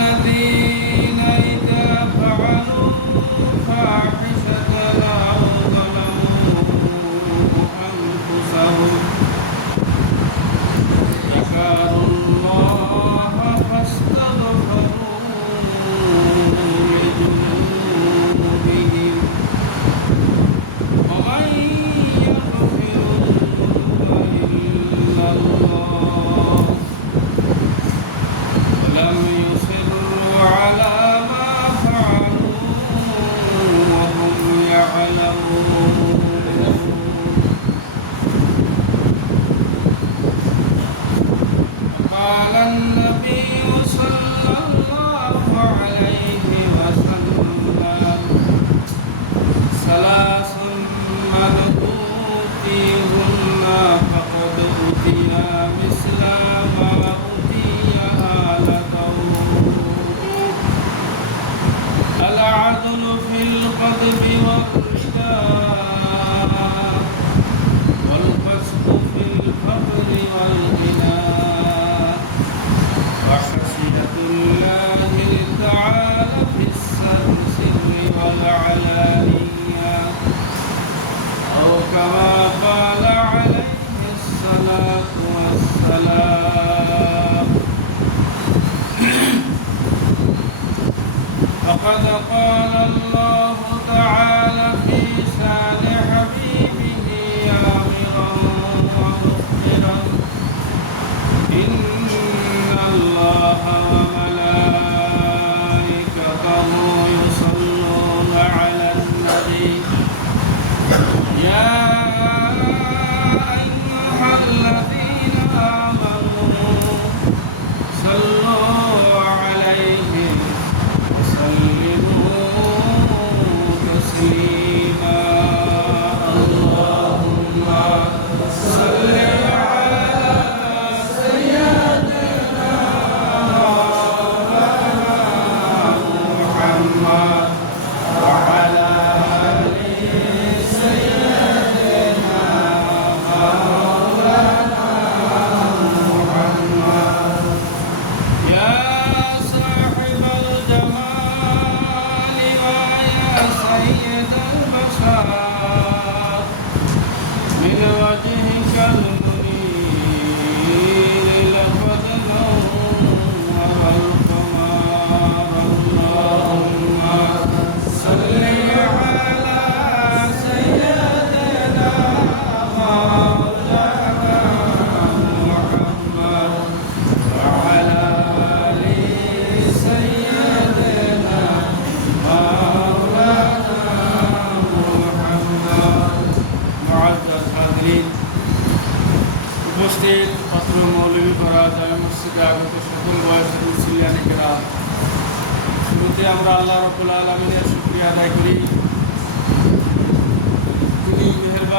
la vida.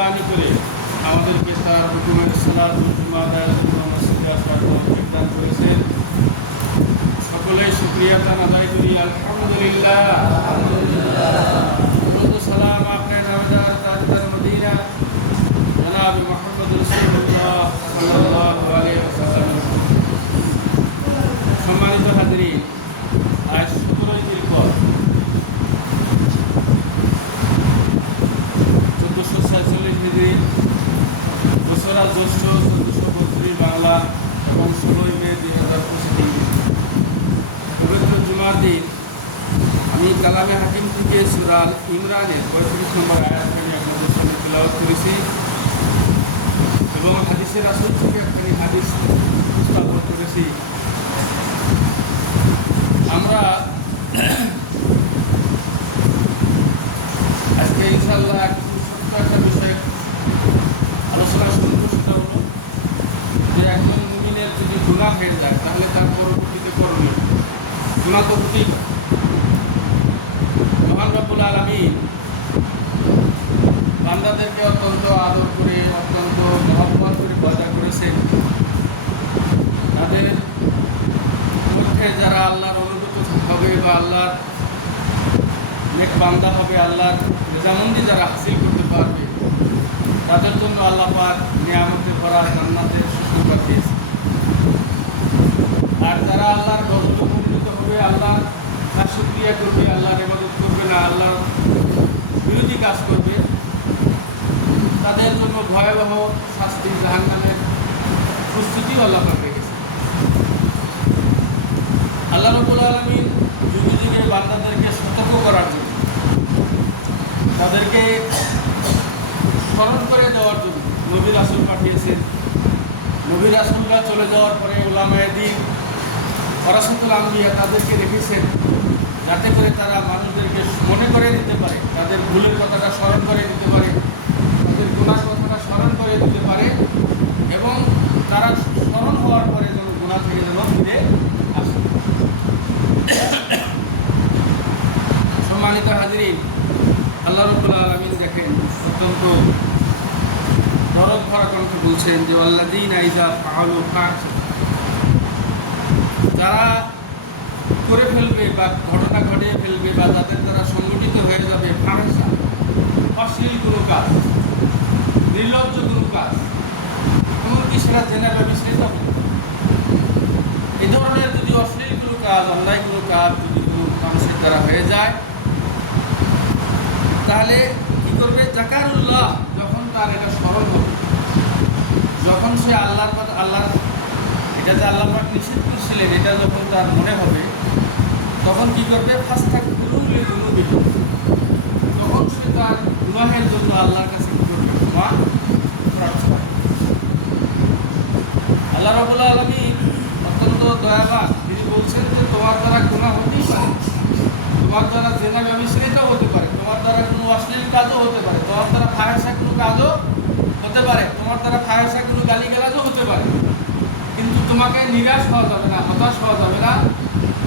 মেহরবানি করে আমাদেরকে তার হুকুমের সালাদ যোগদান করেছেন। সকলেই সুক্রিয়া তান আদায় করি। আলহামদুলিল্লাহ। কালামে হাকিম থেকে সুরাল ইমরানের পঁয়ত্রিশ নম্বর আয়াত আমি আপনাদের সঙ্গে তিলাওয়াত করেছি। এবং হাদিসের আসল থেকে একখানি হাদিস স্থাপন করেছি। আমরা আজকে ইনশাল্লাহ ছোট্ট একটা বিষয়ে আলোচনা শুনব হলো যে একজন মুমিনের যদি গুণা হয়ে যায়, তাহলে তার পরবর্তীতে করবে গুণা তো বান্দাদেরকে অত্যন্ত আদর করে, অত্যন্ত মহব্বত করে পয়দা করেছেন। তাদের মধ্যে যারা আল্লাহর অনুগত হবে বা আল্লাহর নেক বান্দা হবে, আল্লাহর রেজামন্দি যারা হাসিল করতে পারবে, তাদের জন্য আল্লাহ পাক নিয়ামতে ভরা জান্নাতের সুসংবাদ দিয়েছে আর যারা আল্লাহর গজল মন্ডিত হবে আল্লাহ তার শুক্রিয়া করবে, আল্লাহর ইবাদত করবে না, আল্লাহর বিরোধী কাজ করবে তাদের জন্য ভয়াবহ শাস্তি জাহান্নামের প্রস্তুতিও আল্লাহ রেখেছে আল্লাহ রবুল আলমিন যুগে যুগে বান্দাদেরকে সতর্ক করার জন্য, তাদেরকে স্মরণ করে দেওয়ার জন্য নবীর রাসুল পাঠিয়েছেন। নবীর রাসুলরা চলে যাওয়ার পরে ওলামায়দিন ফরাসতুল আম্বিয়া তাদেরকে রেখেছেন যাতে করে তারা মানুষদেরকে মনে করে নিতে পারে, তাদের ভুলের কথাটা স্মরণ করে নিতে পারে। করে দিতে পারে এবং তারা স্মরণ হওয়ার পরে যেন গুণা থেকে যেন ফিরে আসে। সম্মানিত হাজিরিন, আল্লাহ রবুল্লা আলমিন দেখেন অত্যন্ত দরদ ভরা কণ্ঠে বলছেন যে আল্লাদিন আইজা পাহালো কাজ যারা করে ফেলবে বা ঘটনা ঘটিয়ে ফেলবে বা তাদের দ্বারা সংগঠিত হয়ে যাবে ফারেসা অশ্লীল কোনো কাজ। নির্লজ্জ কোনো কাজ এমনকি সেটা জেনে বা এই ধরনের যদি অশ্লীল কোনো কাজ, অন্যায় কোনো কাজ যদি কোনো মানুষের দ্বারা হয়ে যায়, তাহলে কি করবে? জাকারুল্লাহ যখন তার এটা স্মরণ হবে যখন সে আল্লাহর কথা আল্লাহ এটা যে আল্লাহ পাক নিষেধ করছিলেন, এটা যখন তার মনে হবে, তখন কি করবে? গুরুলে গুরুবে তখন সে তার গুনাহের জন্য আল্লাহর কাছে আল্লাহ রবুল্লা আলমী অত্যন্ত দয়াবান, তিনি হতেই পারে। তোমার দ্বারা জেনা ব্যবসায়ীটাও হতে পারে। তোমার দ্বারা কোনো অশ্লীল কাজও হতে পারে। তোমার দ্বারা ফায়াসা কোনো কাজও হতে পারে। তোমার দ্বারা ফায়াসা কোনো গালিগালাজও হতে পারে। কিন্তু তোমাকে নিরাশ হওয়া যাবে না, হতাশ হওয়া যাবে না।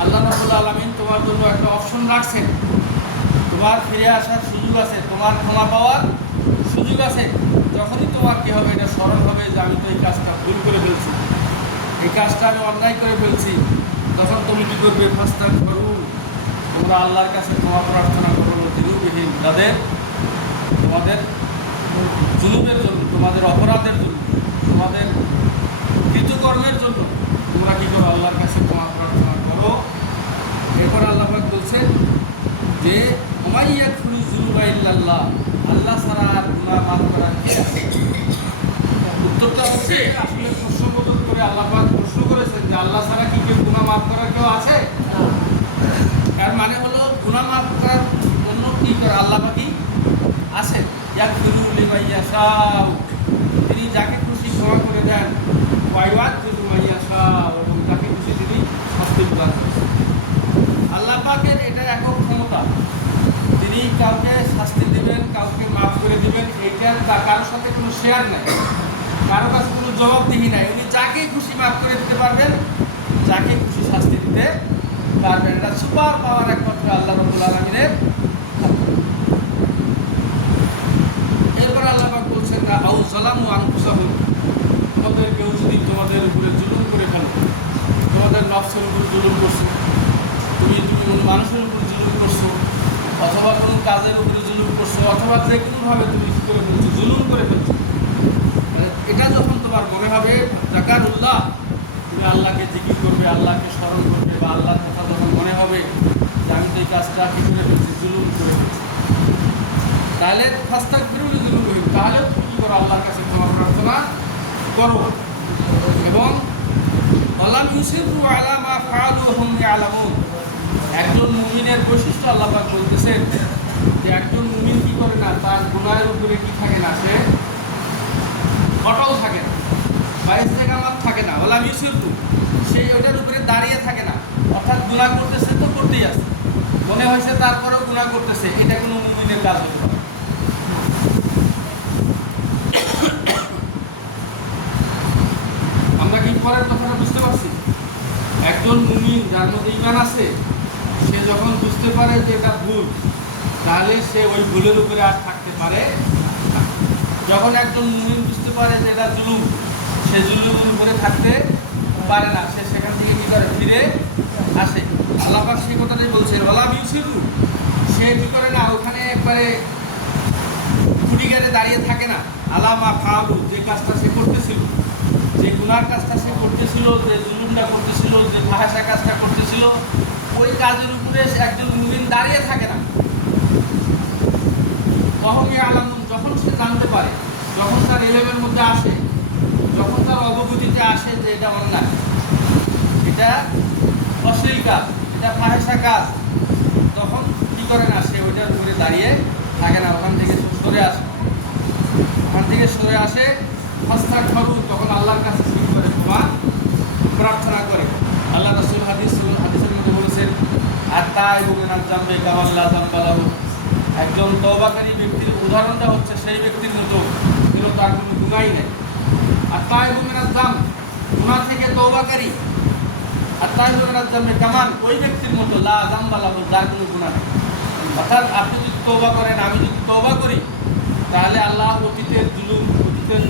আল্লাহ রাবুল আলমিন তোমার জন্য একটা অপশন রাখছেন। তোমার ফিরে আসার সুযোগ আছে। তোমার ক্ষমা পাওয়ার সুযোগ আছে যখনই তোমার কী হবে, এটা স্মরণ হবে যে আমি তো এই কাজটা ভুল করে ফেলছি। এই কাজটা আমি অন্যায় করে ফেলছি। তখন তুমি কী করবে? ফাস্তাক করু তোমরা আল্লাহর কাছে ক্ষমা প্রার্থনা করো দিনুবিহীন তাদের তোমাদের জুলুমের জন্য, তোমাদের অপরাধের জন্য, তোমাদের কৃতকর্মের জন্য, তোমরা কী করো? আল্লাহর কাছে ক্ষমা প্রার্থনা করো। এরপর আল্লাহ বলছেন যে ওমাইয়া ফুরু জুলুবাইল্লাহ আল্লাহ ছাড়া আর গুনাহ মাফ করার উত্তরটা হচ্ছে আসলে প্রশ্নবোধক করে আল্লাহ পাক প্রশ্ন করেছেন যে আল্লাহ ছাড়া কি কেউ গুনাহ মাফ করার কেউ আছে? তার মানে হলো, গুনাহ মাফ করার জন্য কি করে আল্লাহ পাকি আছে? ইয়াক ফিরু লিমাইয়া শাও তিনি যাকে খুশি ক্ষমা করে দেন ওয়াইওয়াত ফিরু মাইয়া শাও এবং যাকে খুশি তিনি শাস্তি প্রদান করেন আল্লাহ পাকের এটা একক ক্ষমতা তিনি কাউকে শাস্তি দিবেন কাউকে মাফ করে দিবেন এটার তা কারোর সাথে কোনো শেয়ার নাই। কারও কাছে কোনো জবাবদিহি নাই। উনি যাকে খুশি মাফ করে দিতে পারবেন, যাকে খুশি শাস্তি দিতে পারবেন এটা সুপার পাওয়ার একমাত্র আল্লাহ রবুল আলমিনের এরপর আল্লাহ বলছেন না আউ সালাম ও আংকুসাহুম তোমাদের কেউ যদি তোমাদের উপরে জুলুম করে ফেলো। তোমাদের নফসের উপর জুলুম করছ। তুমি তুমি কোনো মানুষের উপর জুলুম করছ, অথবা কোনো কাজের উপরে জুলুম করছ, অথবা যে কোনোভাবে তুমি কী করে ফেলছো জুলুম করে ফেলছো মানে এটা যখন তোমার মনে হবে জাকারুল্লাহ তুমি আল্লাহকে জিকির করবে, আল্লাহকে স্মরণ করবে বা আল্লাহর কথা যখন মনে হবে যে আমি তো এই কাজটা কী করে ফেলছি জুলুম করে ফেলছি। তাহলে ফাস্তাক বিরুদ্ধে জুলুম করি তাহলে তুমি কী করো? আল্লাহর কাছে ক্ষমা প্রার্থনা করো। এবং আল্লাহ ইউসিফু আলা মা ফাআলু হুম ইয়ালামুন, একজন মুমিনের বৈশিষ্ট্য আল্লাহ পাক বলতেছেন যে একজন মুমিন কি করে না, তার গুনাহের উপরে কি থাকে না, সে অটল থাকে না। বাইশ আমার থাকে না ওলা মিউসিউর টু সেই ওটার উপরে দাঁড়িয়ে থাকে না। অর্থাৎ গুণা করতেছে তো করতেই আছে। মনে হয়েছে তারপরেও গুণা করতেছে, এটা কোনো মুমিনের কাজ হতে পারে আমরা কি পরের কথাটা বুঝতে পারছি? একজন মুমিন যার মধ্যে ইমান আছে, সে যখন বুঝতে পারে যে এটা ভুল, তাহলে সে ওই ভুলের উপরে আর থাকতে পারে যখন একজন মুমিন বুঝতে পারে যে এটা জুলুম সে জুলুমের উপরে থাকতে পারে না। সে সেখান থেকে কি করে? ফিরে আসে। আল্লাহ সেই কথাটাই বলছে ওলা বিউসিরু। সে কি করে না? ওখানে একবারে খুঁটি গেড়ে দাঁড়িয়ে থাকে না। আলামা ফালু যে কাজটা সে করতেছিল। যে গুনার কাজটা সে করতেছিল, যে জুলুমটা করতেছিল, যে ভাষা কাজটা করতেছিল, ওই কাজের উপরে সে একজন মুমিন দাঁড়িয়ে থাকে না। অহমে আলাম যখন সে জানতে পারে, যখন তার এলেমের মধ্যে আসে তার অবগতিতে আসে যে এটা অন্যায়। এটা অশ্লীল কাজ, এটা ফাহেসা কাজ। তখন কি করে না, সে ওইটার উপরে দাঁড়িয়ে থাকে না ওখান থেকে সরে আসে। ওখান থেকে সরে আসে হস্তা খরু, তখন আল্লাহর কাছে শুরু করে ক্ষমা, প্রার্থনা করে। আল্লাহ রসুল হাদিস হাদিসের মধ্যে বলেছেন, আত্মা এবং জানবে কামাল্লা জানবালাহ একজন তৌবাকারী ব্যক্তির উদাহরণটা হচ্ছে সেই ব্যক্তির মতো, কিন্তু তার কোনো গুণাই নেই। গুণা থেকে তৌবাকারী আত্মা এবং জামে কামান ওই ব্যক্তির মতো লা গুণা নেই। অর্থাৎ আপনি যদি তৌবা করেন, আমি যদি তৌবা করি, তাহলে আল্লাহ অতীতের জুলুম, অতীতের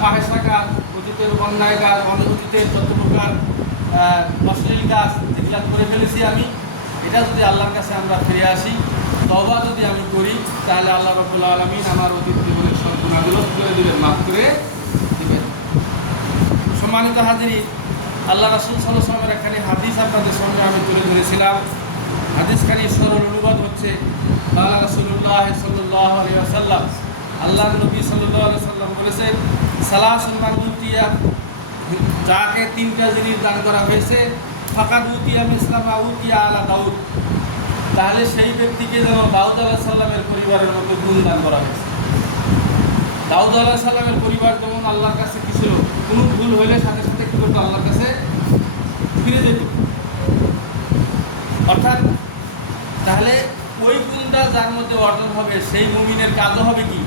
ফাহেসা অতীতের অন্যায় অনেক অতীতের যত প্রকার অশ্লীল কাজ যেগুলো করে ফেলেছি আমি, এটা যদি আল্লাহর কাছে আমরা ফিরে আসি তবা যদি আমি করি, তাহলে আল্লাহ রবুল্লা আলমিন আমার অতীত জীবনের সব গুণাগুলো করে দেবেন। মাফ সম্মানিত হাজিরি, আল্লাহ রাসুল সাল্লামের একখানি হাদিস আপনাদের সঙ্গে আমি তুলে ধরেছিলাম। হাদিসখানি সরল অনুবাদ হচ্ছে আল্লাহ রাসুল্লাহ সাল্লাম আল্লাহ নবী সাল্লাহ সাল্লাম বলেছেন সালাহ সালমান উতিয়া। যাকে তিনটা জিনিস দান করা হয়েছে, ফাঁকাদ উতিয়া ইসলাম উতিয়া আলা দাউদ। তাহলে সেই ব্যক্তিকে যেন দাউদ আলাহ সাল্লামের পরিবারের মতো গুণ দান করা হয়েছে। দাউদ আলাহ সাল্লামের পরিবার যেমন আল্লাহর কাছে কি ছিল কোনো ভুল হইলে সাথে সাথে কী করতো আল্লাহর কাছে ফিরে যেত অর্থাৎ, তাহলে ওই গুণটা যার মধ্যে অর্জন হবে, সেই মুমিনের কাজও হবে কি?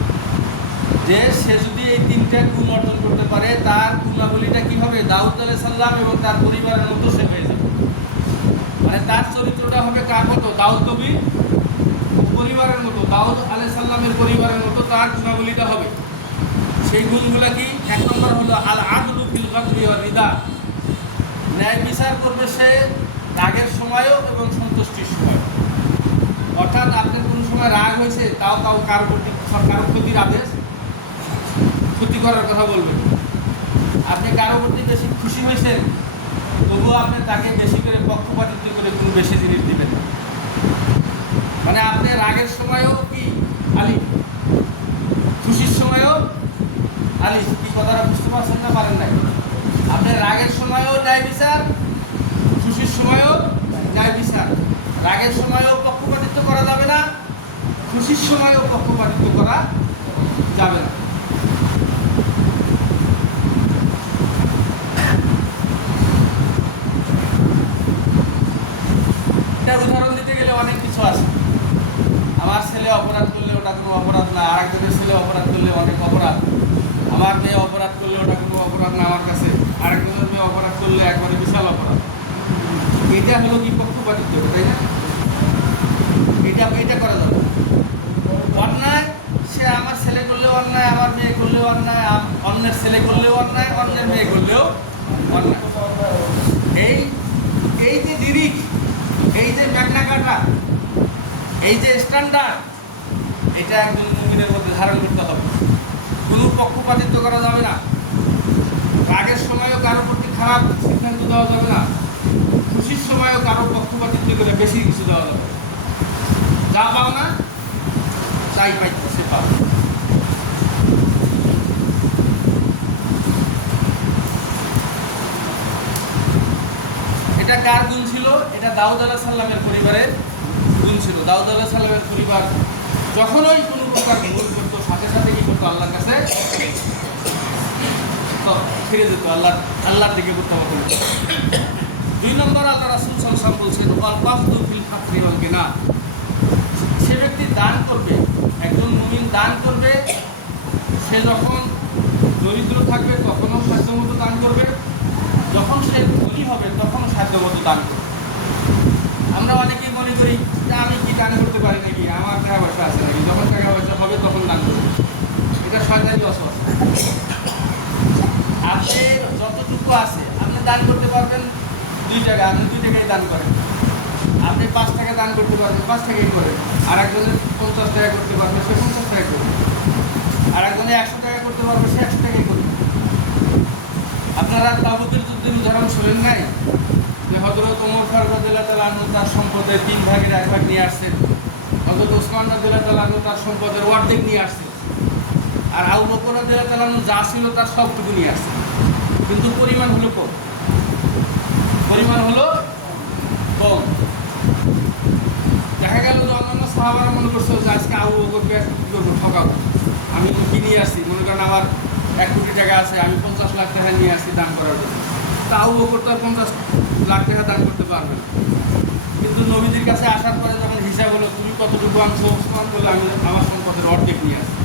যে সে যদি এই তিনটা গুণ অর্জন করতে পারে, তার গুণাবলীটা কি হবে? দাউদ আলাহ সাল্লাম এবং তার পরিবারের মতো সে হয়ে যাবে। মানে তার চরিত্রটা হবে কার মতো? দাউদ নবী পরিবারের মতো, দাউদ আলাহ সাল্লামের পরিবারের মতো তার গুণাবলীটা হবে। সেই গুণগুলা কি? এক নম্বর হলো আল আদলু ফিল ওয়ার রিদা। ন্যায় বিচার করবে সে রাগের সময়ও এবং সন্তুষ্টির সময় অর্থাৎ আপনার কোন সময় রাগ হয়েছে, তাও তাও কারও প্রতি কারও ক্ষতির আদেশ, ক্ষতি করার কথা বলবেন। আপনি কারও প্রতি বেশি খুশি হয়েছেন, তবুও আপনি তাকে বেশি করে পক্ষপাতিত্ব করে কোনো বেশি জিনিস দিবেন মানে আপনি রাগের সময়ও কি আলি খুশির সময়ও আলি কি কথাটা বুঝতে পারছেন না পারেন নাই আপনি রাগের সময়ও ন্যায় বিচার, খুশির সময়ও ন্যায় বিচার। রাগের সময়ও পক্ষপাতিত্ব করা যাবে না, খুশির সময়ও পক্ষপাতিত্ব করা যাবে না এটার উদাহরণ দিতে গেলে অনেক কিছু আছে আমার ছেলে অপরাধ করলে ওটা কোনো অপরাধ না আর একজনের ছেলে অপরাধ করলে অনেক অপরাধ আমার মেয়ে অপরাধ করলে ওটা কোনো অপরাধ না আমার কাছে আরেকজনের মেয়ে অপরাধ করলে একবারে বিশাল অপরাধ এটা হলো কি পক্ষপাতিত্ব এটা এটা করা যাবে। অন্যায়, সে আমার ছেলে করলেও অন্যায়, আমার মেয়ে করলেও অন্যায় অন্যের ছেলে করলেও অন্যায়, অন্যের মেয়ে করলেও অন্যায়। এই এই যে নিরিখ এই যে ম্যাগনা কাটা, এই যে স্ট্যান্ডার্ড এটা একজন মুমিনের মধ্যে ধারণ করতে হবে। কোনো পক্ষপাতিত্ব করা যাবে না। রাগের সময়ও কারোর প্রতি খারাপ সিদ্ধান্ত দেওয়া যাবে না। সময়ও কারও পক্ষপাতিত্ব করে বেশি কিছু দেওয়া যাবে যা পাও না, তাই পাইতে সে পাও। এটা কার গুণ ছিল? এটা দাউদ আলাহ সাল্লামের পরিবারের গুণ ছিল। দাউদ আলাহ সাল্লামের পরিবার যখনই কোনো প্রকার ভুল করতো, সাথে সাথে কি করতো? আল্লাহর কাছে ফিরে যেত আল্লাহ আল্লাহর দিকে করতো। দুই নম্বর আল্লাহ রাসুল সাল্লাম বলছেন ওয়াল ফিল ফাকরি ওয়াল গিনা সে ব্যক্তি দান করবে, একজন মুমিন দান করবে, সে যখন দরিদ্র থাকবে, তখনও সাধ্যমতো দান করবে, যখন সে ধনী হবে, তখন সাধ্যমতো দান করবে। আমরা অনেকেই মনে করি যে আমি কি দান করতে পারি নাকি? আমার টাকা পয়সা আছে নাকি? যখন টাকা পয়সা হবে, তখন দান করব। এটা সরকারি অসর আপনি যতটুকু আছে, আপনি দান করতে পারবেন দুই টাকা, আপনি দুই টাকাই দান করেন। আপনি পাঁচ টাকা দান করতে পারবেন, পাঁচ টাকাই করেন। আর একজনের পঞ্চাশ টাকা করতে পারবে, সে পঞ্চাশ টাকা করবে। আর একজনে একশো টাকা করতে পারবে, সে একশো টাকাই করবে। আপনারা তাবুকের যুদ্ধের উদাহরণ শোনেন নাই? যে হজরত ওমর ফারুক তালু তার সম্পদের তিন ভাগের এক ভাগ নিয়ে আসছেন। হজরত ওসমান রাদিল্লাহ তালু তার সম্পদের অর্ধেক নিয়ে আসছেন। আর আউ বকর রাদিল্লাহ তালু যা ছিল তার সবটুকু নিয়ে আসছেন। কিন্তু পরিমাণ হলো কম। পরিমাণ হলো কম দেখা গেল যে অন্যান্য সাহাবারা মনে করছে যে আজকে আবু বকরকে কী করব, ঠকাবো। আমি কি নিয়ে আসছি, মনে করেন আমার এক কোটি টাকা আছে, আমি পঞ্চাশ লাখ টাকা নিয়ে আসছি দান করার জন্য। তা আবু বকর তো আর পঞ্চাশ লাখ টাকা দান করতে পারবে না। কিন্তু নবীদের কাছে আসার পরে যখন হিসাব হলো, তুমি কতটুকু অংশ ওসমান করলে আমি আমার সম্পদের অর্ধেক নিয়ে আসছি।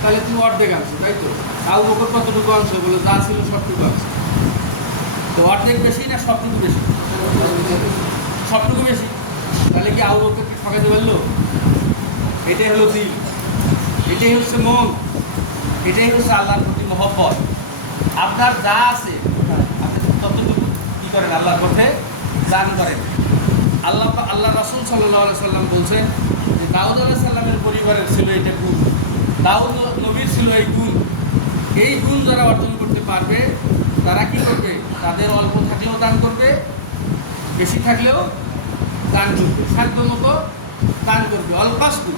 তাহলে তুমি অর্ধেক আনছো তাই তো? আবু বকর কতটুকু অংশ বলে, যা ছিল সবটুকু আছে। তো অর্ধেক বেশি না সবটুকু বেশি? সবটুকু বেশি? তাহলে কি আবু বকরকে ঠকাতে পারল? এটাই হলো দিল। এটাই হচ্ছে মন। এটাই হচ্ছে আল্লাহর প্রতি মহব্বত। আপনার যা আছে, আপনি ততটুকু কী করেন? আল্লাহর পথে দান করেন। আল্লাহ আল্লাহ রাসুল সাল্লাহ সাল্লাম বলছেন যে, দাউদ আলাহ সাল্লামের পরিবারের ছিল এটা গুণ। দাউদ নবীর ছিল এই গুণ। এই গুণ যারা অর্জন করতে পারবে, তারা কি করবে? তাদের অল্প থাকলেও দান করবে, বেশি থাকলেও দান করবে, সাধ্য মতো দান করবে। অল্পাস্তু,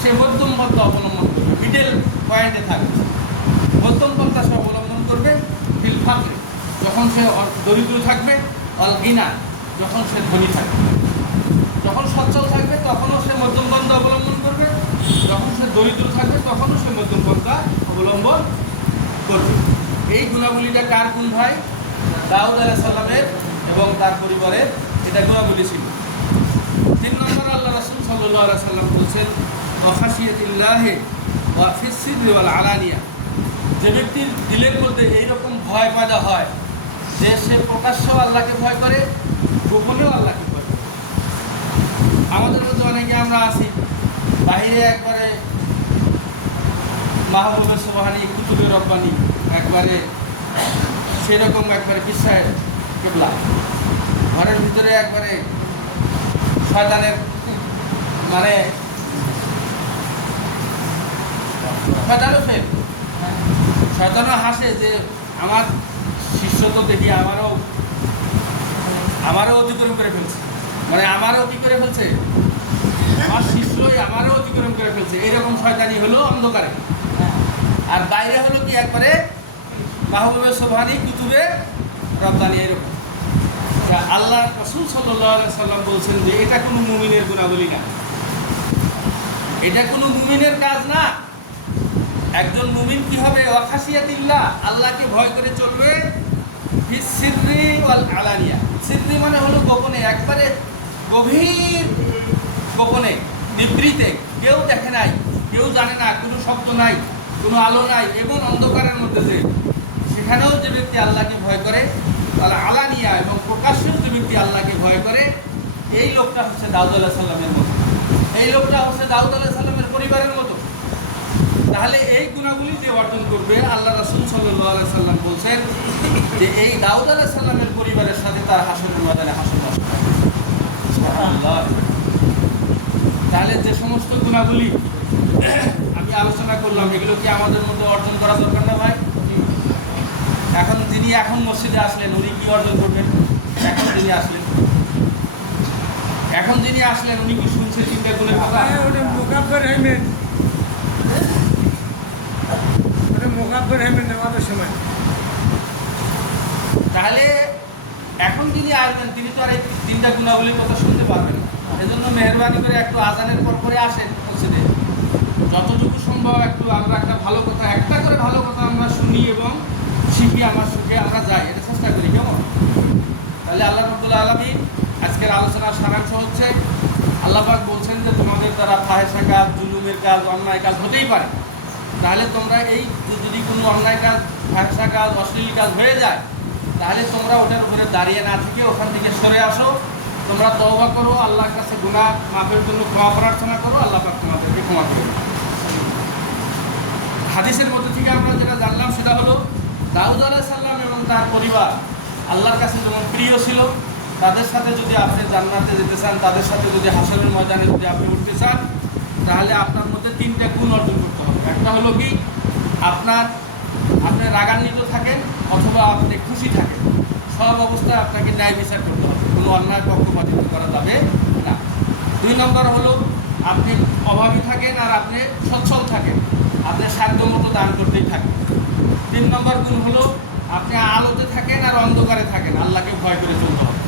সে মধ্যম পন্থা অবলম্বন করবে মিডল পয়েন্টে থাকবে। মধ্যম পন্থা সে অবলম্বন করবে ফিল ফাকরে যখন সে দরিদ্র থাকবে অল গিনা যখন সে ধনী থাকবে। যখন সচ্ছল থাকবে, তখনও সে মধ্যম পন্থা অবলম্বন করবে। যখন সে দরিদ্র থাকবে, তখনও সে মধ্যম পন্থা অবলম্বন করবে। এই গুণাবলীটা কার গুণ ভাই? দাউদ আলাহ সাল্লামের এবং তার পরিবারের এটা গুণাবলী ছিল। তিন নম্বর আল্লাহ রাসুল সাল্লাহ সাল্লাম বলছেন অখাসিয়তিল্লাহে ওয়াফিসিদ ওয়াল আলানিয়া। যে ব্যক্তির দিলের মধ্যে এইরকম ভয় পয়দা হয়, যে সে প্রকাশ্য আল্লাহকে ভয় করে, গোপনেও আল্লাহকে ভয় করে। আমাদের মধ্যে অনেকে আমরা আছি, বাহিরে একবারে মাহবুবের সোহানি কুতুবের রব্বানি, একবারে সেরকম একবারে পিসায় কেবলা ঘরের ভিতরে একবারে শয়তানের মানে শয়তানও ফেল শয়তানও হাসে যে আমার শিষ্য তো দেখি আমারও আমারও অতিক্রম করে ফেলছে। মানে আমারও কি করে ফেলছে? আমার শিষ্যই আমারও অতিক্রম করে ফেলছে। এরকম শয়তানি হলো অন্ধকারে। আর বাইরে হলো কি একবারে মাহবুবের সোভানি কুতুবে রপ্তানি এরকম। আল্লাহ রসুল সাল্লাম বলছেন যে, এটা কোনো মুমিনের গুণাবলী না। এটা কোনো মুমিনের কাজ না। একজন মুমিন কি হবে? অখাসিয়াতিল্লাহ আল্লাহকে ভয় করে চলবে? আলানিয়া। সিররি মানে হলো গোপনে, একবারে গভীর গোপনে নিবৃতে কেউ দেখে নাই, কেউ জানে না, কোনো শব্দ নাই, কোনো আলো নাই এবং অন্ধকারের মধ্যে যে সেখানেও যে ব্যক্তি আল্লাহকে ভয় করে, তাহলে আলানিয়া এবং প্রকাশ্যেও যে ব্যক্তি আল্লাহকে ভয় করে, এই লোকটা হচ্ছে দাউদ আলাহ সাল্লামের মতো। এই লোকটা হচ্ছে দাউদ আলাহ সাল্লামের পরিবারের মতো। তাহলে এই গুণাগুলি যে অর্জন করবে, আল্লাহ রাসুল সাল্লাহ সাল্লাম বলছেন যে এই দাউদ আলাহ সাল্লামের পরিবারের সাথে তার হাসন ময়দানে হাসন তাহলে যে সমস্ত গুণাগুলি আমি আলোচনা করলাম, এগুলো কি আমাদের মধ্যে অর্জন করা দরকার না ভাই? এখন যিনি এখন মসজিদে আসলেন উনি কি অর্জন করবেন? এখন যিনি আসলেন। এখন যিনি আসলেন উনি কি শুনছেন চিন্তা ওটা মোকাব্বর হেমেন। মোকাব্বর হেমেন আমাদের সময়। তাহলে এখন যিনি আসবেন তিনি তো আর এই তিনটা গুণাবলীর কথা শুনতে পারবেন এজন্য মেহরবানি করে একটু আজানের পর পরে আসেন মসজিদে। যতটুকু সম্ভব একটু আমরা একটা ভালো কথা একটা করে ভালো কথা আমরা শুনি এবং শিখি আমার সুখে আমরা যাই, এটা চেষ্টা করি, কেমন? তাহলে আল্লাহ রব্বুল আলমী আজকের আলোচনার সারাংশ হচ্ছে, আল্লাহ পাক বলছেন যে তোমাদের দ্বারা ফাহেসা কাজ, জুলুমের কাজ, অন্যায় কাজ হতেই পারে। তাহলে তোমরা এই যদি কোনো অন্যায় কাজ ফাহেসা কাজ, অশ্লীল কাজ হয়ে যায়, তাহলে তোমরা ওটার উপরে দাঁড়িয়ে না থেকে ওখান থেকে সরে আসো। তোমরা তওবা করো, আল্লাহর কাছে গুণা মাফের জন্য ক্ষমা প্রার্থনা করো, আল্লাহ পাক তোমাদেরকে ক্ষমা করে। হাদিসের মধ্যে থেকে আমরা যেটা জানলাম সেটা হলো দাউদ আলাহ সাল্লাম এবং তার পরিবার আল্লাহর কাছে যেমন প্রিয় ছিল, তাদের সাথে যদি আপনি জান্নাতে যেতে চান, তাদের সাথে যদি হাসনের ময়দানে যদি আপনি উঠতে চান, তাহলে আপনার মধ্যে তিনটা গুণ অর্জন করতে হবে। একটা হলো কি? আপনার, আপনি রাগান্বিত থাকেন অথবা আপনি খুশি থাকেন। সব অবস্থায় আপনাকে ন্যায় বিচার করতে হবে। কোনো অন্যায় পক্ষপাতিত্ব করা যাবে না। দুই নম্বর হলো, আপনি অভাবী থাকেন আর আপনি সচ্ছল থাকেন। আপনি সাধ্য মতো দান করতেই থাকেন। তিন নম্বর গুণ হলো আপনি আলোতে থাকেন আর অন্ধকারে থাকেন, আল্লাহকে ভয় করে চলতে হবে।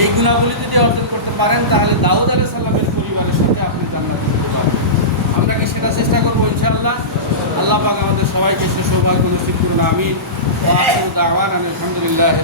এই গুণাবলী যদি অর্জন করতে পারেন, তাহলে দাউদ আলাহ সাল্লামের পরিবারের সাথে আপনি জান্নাতে যেতে পারবেন। আমরা কি সেটা চেষ্টা করব ইনশাআল্লাহ? আল্লাহ পাক আমাদের সবাইকে সুসৌভাগ্য নসিব করুন, আমিন। আলহামদুলিল্লাহি